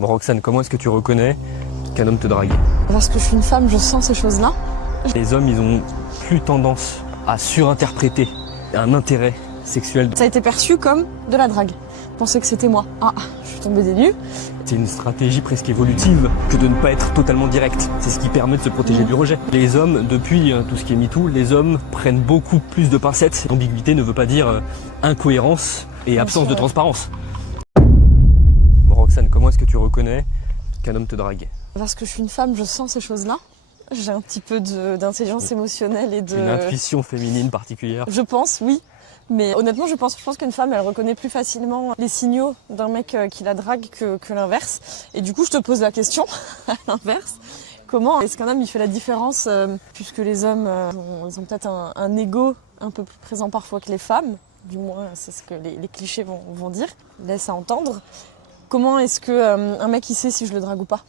Roxane, comment est-ce que tu reconnais qu'un homme te drague? Parce que je suis une femme, je sens ces choses-là. Les hommes, ils ont plus tendance à surinterpréter un intérêt sexuel. Ça a été perçu comme de la drague. Je pensais que c'était moi. Ah, je suis tombée des nues. C'est une stratégie presque évolutive que de ne pas être totalement direct. C'est ce qui permet de se protéger du rejet. Les hommes, depuis tout ce qui est MeToo, les hommes prennent beaucoup plus de pincettes. L'ambiguïté ne veut pas dire incohérence et absence de transparence. Roxane, comment est-ce que tu reconnais qu'un homme te drague? Parce que je suis une femme, je sens ces choses-là. J'ai un petit peu d'intelligence émotionnelle et de... Une intuition féminine particulière. Je pense, oui. Mais honnêtement, je pense qu'une femme, elle reconnaît plus facilement les signaux d'un mec qui la drague que l'inverse. Et du coup, je te pose la question, à l'inverse. Comment est-ce qu'un homme, il fait la différence, puisque les hommes, ils ont peut-être un ego un peu plus présent parfois que les femmes. Du moins, c'est ce que les clichés vont dire, laisse à entendre. Comment est-ce qu'un mec, il sait si je le drague ou pas?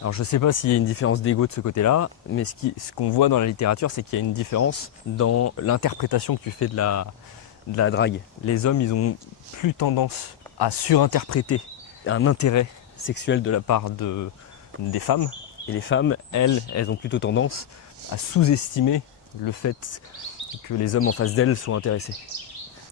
Alors je sais pas s'il y a une différence d'ego de ce côté-là, mais ce qu'on voit dans la littérature, c'est qu'il y a une différence dans l'interprétation que tu fais de la drague. Les hommes, ils ont plus tendance à surinterpréter un intérêt sexuel de la part des femmes, et les femmes, elles ont plutôt tendance à sous-estimer le fait que les hommes en face d'elles soient intéressés.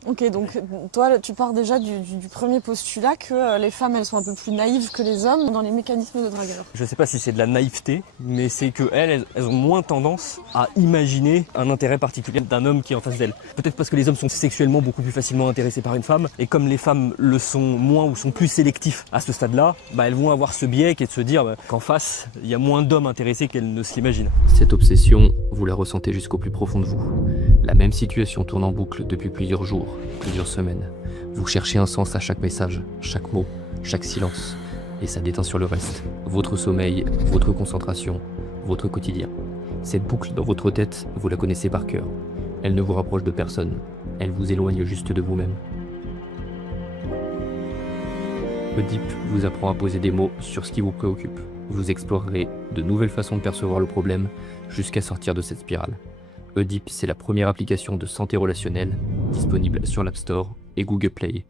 Ok, donc toi, tu pars déjà du premier postulat que les femmes, elles sont un peu plus naïves que les hommes dans les mécanismes de dragueur. Je ne sais pas si c'est de la naïveté, mais c'est qu'elles ont moins tendance à imaginer un intérêt particulier d'un homme qui est en face d'elles. Peut-être parce que les hommes sont sexuellement beaucoup plus facilement intéressés par une femme, et comme les femmes le sont moins ou sont plus sélectifs à ce stade-là, elles vont avoir ce biais qui est de se dire qu'en face, il y a moins d'hommes intéressés qu'elles ne se l'imaginent. Cette obsession, vous la ressentez jusqu'au plus profond de vous. La même situation tourne en boucle depuis plusieurs jours, plusieurs semaines. Vous cherchez un sens à chaque message, chaque mot, chaque silence. Et ça déteint sur le reste. Votre sommeil, votre concentration, votre quotidien. Cette boucle dans votre tête, vous la connaissez par cœur. Elle ne vous rapproche de personne. Elle vous éloigne juste de vous-même. Oedipe vous apprend à poser des mots sur ce qui vous préoccupe. Vous explorerez de nouvelles façons de percevoir le problème jusqu'à sortir de cette spirale. Oedipe, c'est la première application de santé relationnelle disponible sur l'App Store et Google Play.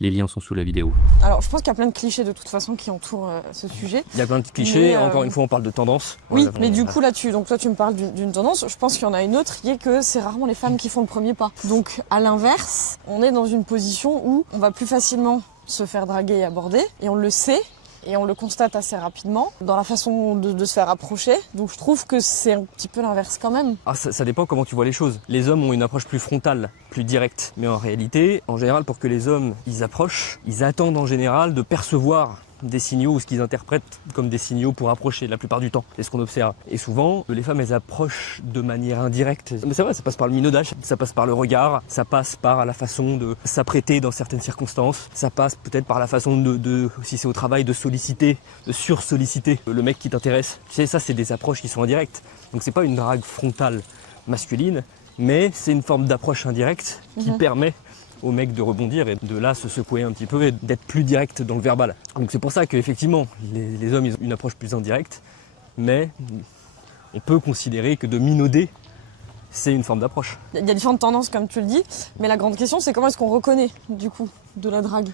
Les liens sont sous la vidéo. Alors, je pense qu'il y a plein de clichés de toute façon qui entourent ce sujet. Il y a plein de clichés, encore une fois on parle de tendance. Oui, voilà, mais du coup là-dessus, donc toi tu me parles d'une tendance, je pense qu'il y en a une autre qui est que c'est rarement les femmes qui font le premier pas. Donc à l'inverse, on est dans une position où on va plus facilement se faire draguer et aborder, et on le sait, et on le constate assez rapidement dans la façon de se faire approcher. Donc je trouve que c'est un petit peu l'inverse quand même. Ah, ça dépend comment tu vois les choses. Les hommes ont une approche plus frontale, plus directe. Mais en réalité, en général, pour que les hommes ils approchent, ils attendent en général de percevoir des signaux ou ce qu'ils interprètent comme des signaux pour approcher la plupart du temps. C'est ce qu'on observe. Et souvent, les femmes, elles approchent de manière indirecte. Mais c'est vrai, ça passe par le minaudage, ça passe par le regard, ça passe par la façon de s'apprêter dans certaines circonstances, ça passe peut-être par la façon si c'est au travail, de solliciter, de sursolliciter le mec qui t'intéresse. Tu sais, ça, c'est des approches qui sont indirectes. Donc c'est pas une drague frontale masculine, mais c'est une forme d'approche indirecte qui permet au mec de rebondir et de là se secouer un petit peu et d'être plus direct dans le verbal. Donc c'est pour ça qu'effectivement les hommes ils ont une approche plus indirecte, mais on peut considérer que de minauder c'est une forme d'approche. Il y a différentes tendances comme tu le dis, mais la grande question c'est comment est-ce qu'on reconnaît du coup de la drague?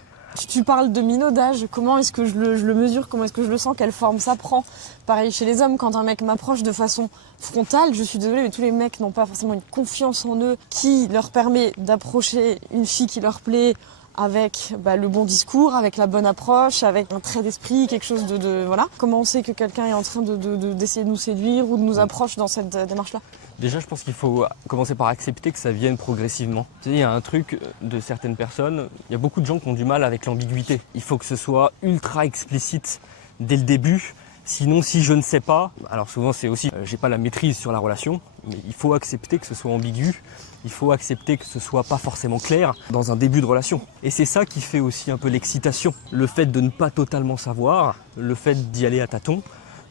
Tu parles de minaudage, comment est-ce que je le mesure, comment est-ce que je le sens, quelle forme ça prend? Pareil chez les hommes, quand un mec m'approche de façon frontale, je suis désolée, mais tous les mecs n'ont pas forcément une confiance en eux qui leur permet d'approcher une fille qui leur plaît avec le bon discours, avec la bonne approche, avec un trait d'esprit, quelque chose de voilà. Comment on sait que quelqu'un est en train d'essayer de nous séduire ou de nous approcher dans cette démarche-là? Déjà, je pense qu'il faut commencer par accepter que ça vienne progressivement. Tu sais, il y a un truc de certaines personnes, il y a beaucoup de gens qui ont du mal avec l'ambiguïté. Il faut que ce soit ultra explicite dès le début. Sinon, si je ne sais pas, alors souvent c'est aussi, j'ai pas la maîtrise sur la relation, mais il faut accepter que ce soit ambigu, il faut accepter que ce soit pas forcément clair dans un début de relation. Et c'est ça qui fait aussi un peu l'excitation. Le fait de ne pas totalement savoir, le fait d'y aller à tâtons.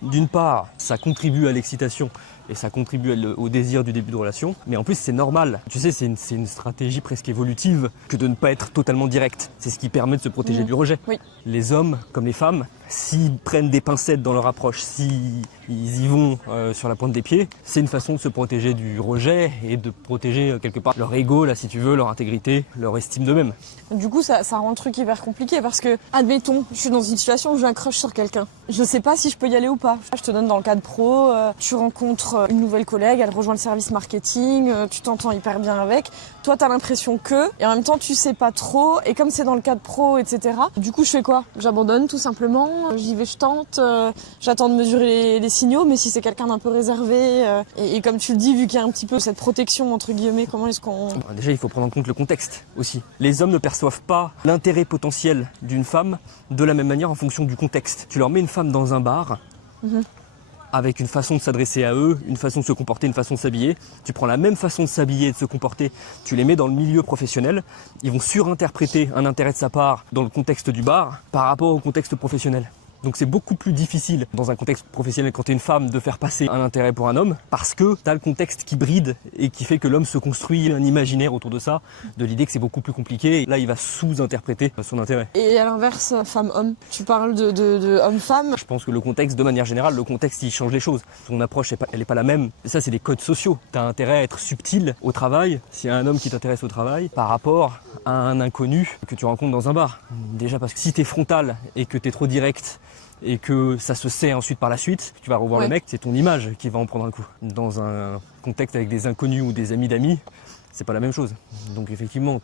D'une part, ça contribue à l'excitation et ça contribue au désir du début de relation. Mais en plus, c'est normal. Tu sais, c'est une stratégie presque évolutive que de ne pas être totalement direct. C'est ce qui permet de se protéger du rejet. Oui. Les hommes, comme les femmes, s'ils prennent des pincettes dans leur approche, s'ils y vont sur la pointe des pieds, c'est une façon de se protéger du rejet et de protéger quelque part leur ego, là, si tu veux, leur intégrité, leur estime d'eux-mêmes. Du coup, ça rend le truc hyper compliqué parce que, admettons, je suis dans une situation où j'ai un crush sur quelqu'un. Je sais pas si je peux y aller ou pas. Je te donne dans le cadre pro, tu rencontres une nouvelle collègue, elle rejoint le service marketing, tu t'entends hyper bien avec. Toi, t'as l'impression que, et en même temps, tu sais pas trop. Et comme c'est dans le cadre pro, etc., du coup, je fais quoi? J'abandonne tout simplement, j'y vais, je tente, j'attends de mesurer les signaux, mais si c'est quelqu'un d'un peu réservé, et comme tu le dis, vu qu'il y a un petit peu cette protection, entre guillemets, comment est-ce qu'on... Déjà, il faut prendre en compte le contexte aussi. Les hommes ne perçoivent pas l'intérêt potentiel d'une femme de la même manière en fonction du contexte. Tu leur mets une femme dans un bar, avec une façon de s'adresser à eux, une façon de se comporter, une façon de s'habiller. Tu prends la même façon de s'habiller et de se comporter, tu les mets dans le milieu professionnel, ils vont surinterpréter un intérêt de sa part dans le contexte du bar par rapport au contexte professionnel. Donc c'est beaucoup plus difficile dans un contexte professionnel quand tu es une femme de faire passer un intérêt pour un homme parce que tu as le contexte qui bride et qui fait que l'homme se construit un imaginaire autour de ça, de l'idée que c'est beaucoup plus compliqué et là il va sous-interpréter son intérêt. Et à l'inverse, femme-homme, tu parles de homme-femme. Je pense que le contexte, de manière générale, le contexte il change les choses. Ton approche elle est pas la même. Et ça c'est des codes sociaux. Tu as intérêt à être subtil au travail, s'il y a un homme qui t'intéresse au travail, par rapport à un inconnu que tu rencontres dans un bar. Déjà parce que si tu es frontal et que tu es trop direct, et que ça se sait ensuite par la suite, tu vas revoir le mec, c'est ton image qui va en prendre un coup. Dans un contexte avec des inconnus ou des amis d'amis, c'est pas la même chose. Donc effectivement,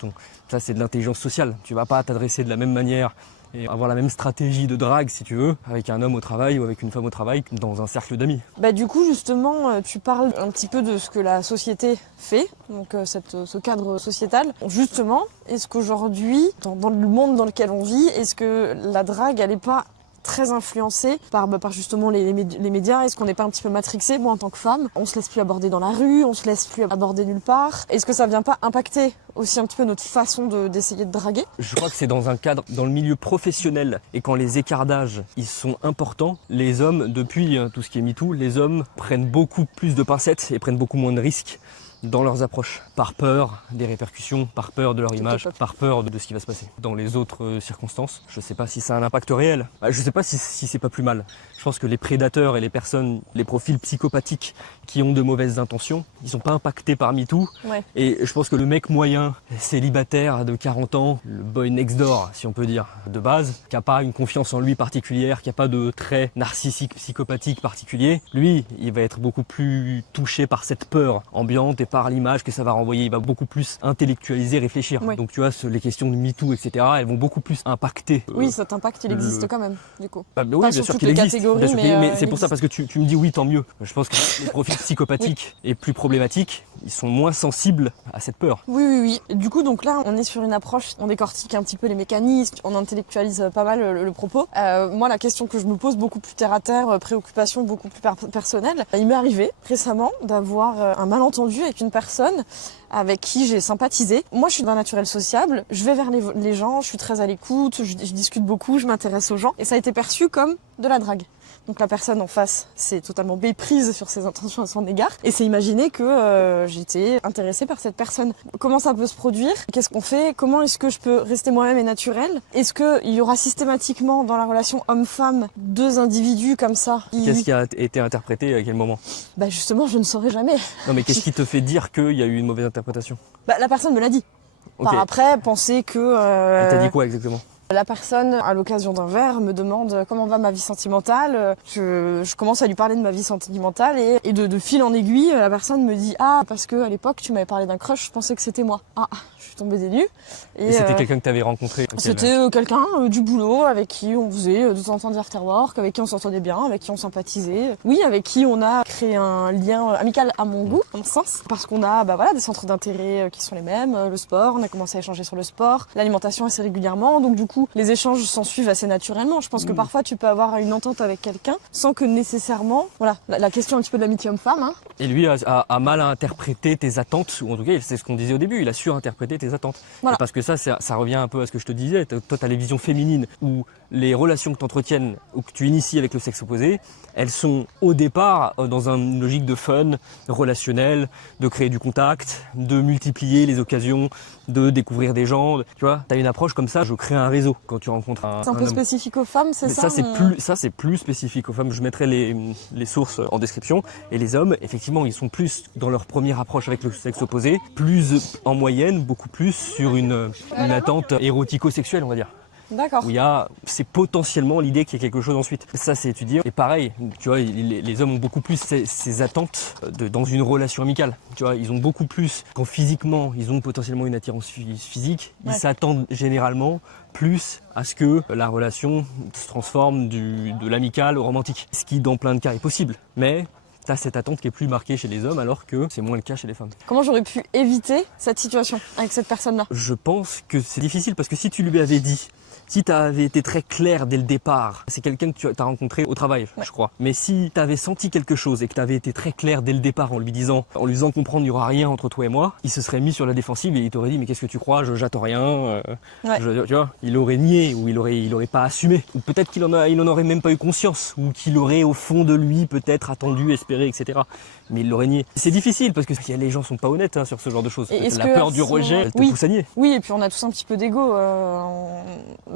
ça c'est de l'intelligence sociale. Tu vas pas t'adresser de la même manière et avoir la même stratégie de drague, si tu veux, avec un homme au travail ou avec une femme au travail, dans un cercle d'amis. Bah du coup, justement, tu parles un petit peu de ce que la société fait, donc ce cadre sociétal. Justement, est-ce qu'aujourd'hui, dans le monde dans lequel on vit, est-ce que la drague, elle est pas très influencée par justement les médias? Est-ce qu'on n'est pas un petit peu matrixé? Moi, en tant que femme, on se laisse plus aborder dans la rue, on se laisse plus aborder nulle part. Est-ce que ça vient pas impacter aussi un petit peu notre façon d'essayer de draguer? Je crois que c'est dans un cadre, dans le milieu professionnel et quand les écarts d'âge ils sont importants, les hommes, depuis tout ce qui est MeToo, les hommes prennent beaucoup plus de pincettes et prennent beaucoup moins de risques dans leurs approches, par peur des répercussions, par peur de leur image, par peur de ce qui va se passer. Dans les autres circonstances, je ne sais pas si ça a un impact réel. Je ne sais pas si c'est pas plus mal. Je pense que les prédateurs et les personnes, les profils psychopathiques qui ont de mauvaises intentions, ils sont pas impactés par MeToo. Ouais. Et je pense que le mec moyen, célibataire de 40 ans, le boy next door, si on peut dire, de base, qui n'a pas une confiance en lui particulière, qui n'a pas de traits narcissiques, psychopathiques particuliers, lui, il va être beaucoup plus touché par cette peur ambiante et par l'image que ça va renvoyer. Il va beaucoup plus intellectualiser, réfléchir. Ouais. Donc tu vois, les questions de MeToo, etc., elles vont beaucoup plus impacter. Oui, cet impact, il existe quand même, du coup. Oui, pas bien sur sûr toutes qu'il les existe. catégories, Mais c'est il pour ça, parce que tu me dis oui, tant mieux. Je pense que les profils psychopathiques et plus problématiques, ils sont moins sensibles à cette peur. Oui. Et du coup, donc là, on est sur une approche, on décortique un petit peu les mécanismes, on intellectualise pas mal le propos. Moi, la question que je me pose, beaucoup plus terre à terre, préoccupation beaucoup plus personnelle, il m'est arrivé récemment d'avoir un malentendu avec une personne avec qui j'ai sympathisé. Moi, je suis d'un naturel sociable, je vais vers les gens, je suis très à l'écoute, je discute beaucoup, je m'intéresse aux gens, et ça a été perçu comme de la drague. Donc la personne en face s'est totalement méprise sur ses intentions à son égard et s'est imaginé que j'étais intéressée par cette personne. Comment ça peut se produire? Qu'est-ce qu'on fait? Comment est-ce que je peux rester moi-même et naturelle? Est-ce qu'il y aura systématiquement dans la relation homme-femme deux individus comme ça? Qu'est-ce qui a été interprété à quel moment? Bah justement, je ne saurais jamais. Non mais qu'est-ce qui te fait dire qu'il y a eu une mauvaise interprétation? Bah la personne me l'a dit. Okay. Par après, penser que... Elle t'a dit quoi exactement? La personne, à l'occasion d'un verre, me demande comment va ma vie sentimentale. Je commence à lui parler de ma vie sentimentale et de fil en aiguille, la personne me dit « Ah, parce que à l'époque, tu m'avais parlé d'un crush, je pensais que c'était moi. » Ah, je suis tombée des nues. Et c'était quelqu'un que tu avais rencontré? C'était quelqu'un du boulot avec qui on faisait de temps en temps des afterwork, avec qui on s'entendait bien, avec qui on sympathisait. Oui, avec qui on a créé un lien amical à mon goût, à mon sens. Parce qu'on a des centres d'intérêt qui sont les mêmes, le sport, on a commencé à échanger sur le sport, l'alimentation assez régulièrement, donc du coup, les échanges s'en suivent assez naturellement. Je pense que parfois tu peux avoir une entente avec quelqu'un sans que nécessairement... Voilà, la question un petit peu de l'amitié homme-femme. Hein. Et lui a mal interprété tes attentes, ou en tout cas c'est ce qu'on disait au début, il a su interpréter tes attentes. Voilà. Parce que ça revient un peu à ce que je te disais, toi tu as les visions féminines où les relations que tu entretiennes ou que tu inities avec le sexe opposé, elles sont au départ dans une logique de fun, relationnel, de créer du contact, de multiplier les occasions, de découvrir des gens. Tu vois, tu as une approche comme ça, je crée un réseau quand tu rencontres un C'est un peu homme. spécifique aux femmes, c'est Mais ça? c'est plus spécifique aux femmes. Je mettrai les sources en description. Et les hommes, effectivement, ils sont plus dans leur première approche avec le sexe opposé, plus en moyenne, beaucoup plus sur une attente érotico-sexuelle, on va dire. D'accord. Où c'est potentiellement l'idée qu'il y ait quelque chose ensuite. Ça, c'est étudié. Et pareil, tu vois, les hommes ont beaucoup plus ces attentes dans une relation amicale. Tu vois, ils ont beaucoup plus, quand physiquement, ils ont potentiellement une attirance physique, ils s'attendent généralement plus à ce que la relation se transforme de l'amical au romantique. Ce qui, dans plein de cas, est possible. Mais t'as cette attente qui est plus marquée chez les hommes alors que c'est moins le cas chez les femmes. Comment j'aurais pu éviter cette situation avec cette personne-là? Je pense que c'est difficile parce que si tu lui avais dit, si tu avais été très clair dès le départ, c'est quelqu'un que tu as rencontré au travail, je crois. Mais si tu avais senti quelque chose et que tu avais été très clair dès le départ en lui faisant comprendre qu'il n'y aura rien entre toi et moi, il se serait mis sur la défensive et il t'aurait dit mais qu'est-ce que tu crois, j'attends rien. Tu vois, il aurait nié ou il aurait pas assumé. Ou peut-être qu'il en aurait même pas eu conscience ou qu'il aurait au fond de lui peut-être attendu, espéré, etc. Mais il l'aurait nié. C'est difficile parce que les gens sont pas honnêtes sur ce genre de choses. La peur du rejet, elle te pousse à nier. Oui, et puis on a tous un petit peu d'ego.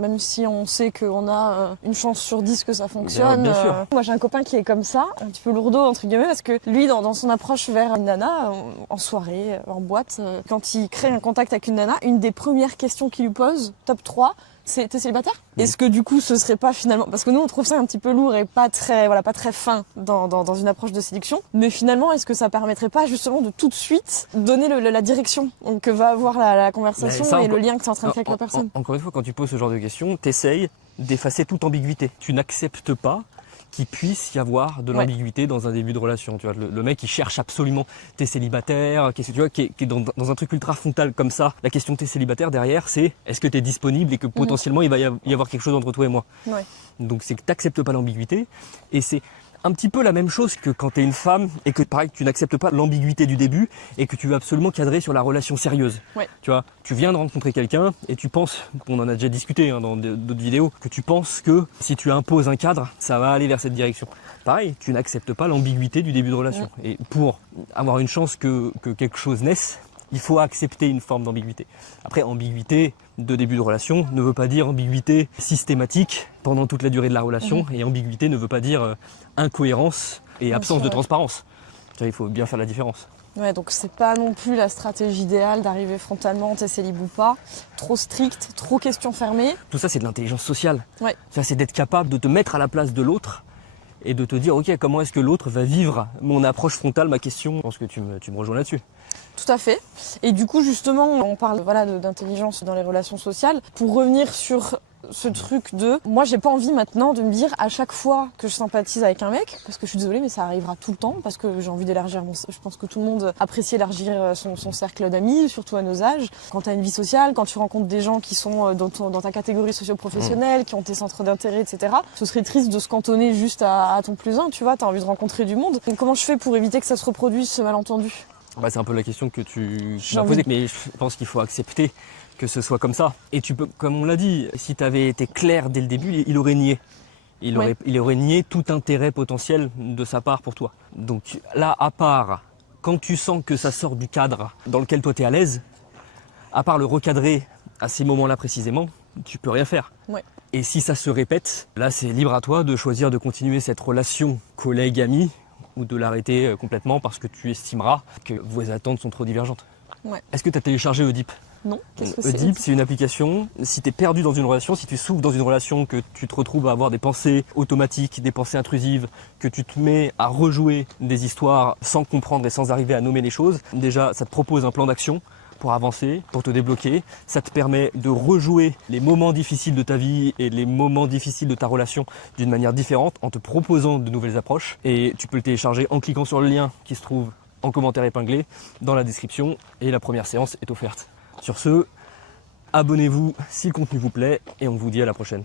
Même si on sait qu'on a une chance sur 10 que ça fonctionne. Bien sûr. Moi j'ai un copain qui est comme ça, un petit peu lourdeau entre guillemets, parce que lui dans son approche vers une nana, en soirée, en boîte, quand il crée un contact avec une nana, une des premières questions qu'il lui pose, top 3, c'est t'es célibataire? Est-ce que du coup ce serait pas finalement, parce que nous on trouve ça un petit peu lourd et pas très fin dans une approche de séduction, mais finalement est-ce que ça permettrait pas justement de tout de suite donner la direction que va avoir la conversation et le lien que tu es en train de créer avec la personne? Encore une fois, quand tu poses ce genre de questions, t'essayes d'effacer toute ambiguïté. Tu n'acceptes pas qu'il puisse y avoir de l'ambiguïté dans un début de relation. Tu vois, le mec, il cherche absolument t'es célibataire, qu'est-ce que tu vois, qui est dans un truc ultra frontal comme ça. La question t'es célibataire derrière, c'est est-ce que t'es disponible et que potentiellement il va y avoir quelque chose entre toi et moi. Donc c'est que t'acceptes pas l'ambiguïté et c'est un petit peu la même chose que quand tu es une femme et que pareil tu n'acceptes pas l'ambiguïté du début et que tu veux absolument cadrer sur la relation sérieuse. Tu vois, tu viens de rencontrer quelqu'un et tu penses, on en a déjà discuté dans d'autres vidéos, que tu penses que si tu imposes un cadre, ça va aller vers cette direction. Pareil, tu n'acceptes pas l'ambiguïté du début de relation. Et pour avoir une chance que quelque chose naisse, il faut accepter une forme d'ambiguïté. Après, ambiguïté de début de relation ne veut pas dire ambiguïté systématique pendant toute la durée de la relation. Et ambiguïté ne veut pas dire incohérence et absence de transparence. Il faut bien faire la différence. Ouais, donc c'est pas non plus la stratégie idéale d'arriver frontalement, t'es célib ou pas, trop strict, trop questions fermées. Tout ça, c'est de l'intelligence sociale. Ça, c'est d'être capable de te mettre à la place de l'autre et de te dire, ok, comment est-ce que l'autre va vivre mon approche frontale, ma question. Je pense que tu me rejoins là-dessus. Tout à fait. Et du coup, justement, on parle d'intelligence dans les relations sociales. Pour revenir sur ce truc de... Moi, j'ai pas envie maintenant de me dire à chaque fois que je sympathise avec un mec, parce que je suis désolée, mais ça arrivera tout le temps, parce que j'ai envie d'élargir je pense que tout le monde apprécie élargir son cercle d'amis, surtout à nos âges. Quand tu as une vie sociale, quand tu rencontres des gens qui sont dans ta catégorie socio-professionnelle, qui ont tes centres d'intérêt, etc., ce serait triste de se cantonner juste à ton plus un, tu vois, t'as envie de rencontrer du monde. Donc comment je fais pour éviter que ça se reproduise, ce malentendu? C'est un peu la question que tu m'as posée, mais je pense qu'il faut accepter que ce soit comme ça. Et tu peux, comme on l'a dit, si tu avais été clair dès le début, il aurait nié. Il aurait nié tout intérêt potentiel de sa part pour toi. Donc là, à part, quand tu sens que ça sort du cadre dans lequel toi tu es à l'aise, à part le recadrer à ces moments-là précisément, tu peux rien faire. Et si ça se répète, là c'est libre à toi de choisir de continuer cette relation collègue-ami ou de l'arrêter complètement parce que tu estimeras que vos attentes sont trop divergentes. Est-ce que tu as téléchargé Oedipe? Non. Qu'est-ce que c'est? Oedipe, c'est une application. Si tu es perdu dans une relation, si tu souffres dans une relation, que tu te retrouves à avoir des pensées automatiques, des pensées intrusives, que tu te mets à rejouer des histoires sans comprendre et sans arriver à nommer les choses, déjà ça te propose un plan d'action pour avancer, pour te débloquer. Ça te permet de rejouer les moments difficiles de ta vie et les moments difficiles de ta relation d'une manière différente en te proposant de nouvelles approches. Et tu peux le télécharger en cliquant sur le lien qui se trouve en commentaire épinglé dans la description et la première séance est offerte. Sur ce, abonnez-vous si le contenu vous plaît et on vous dit à la prochaine.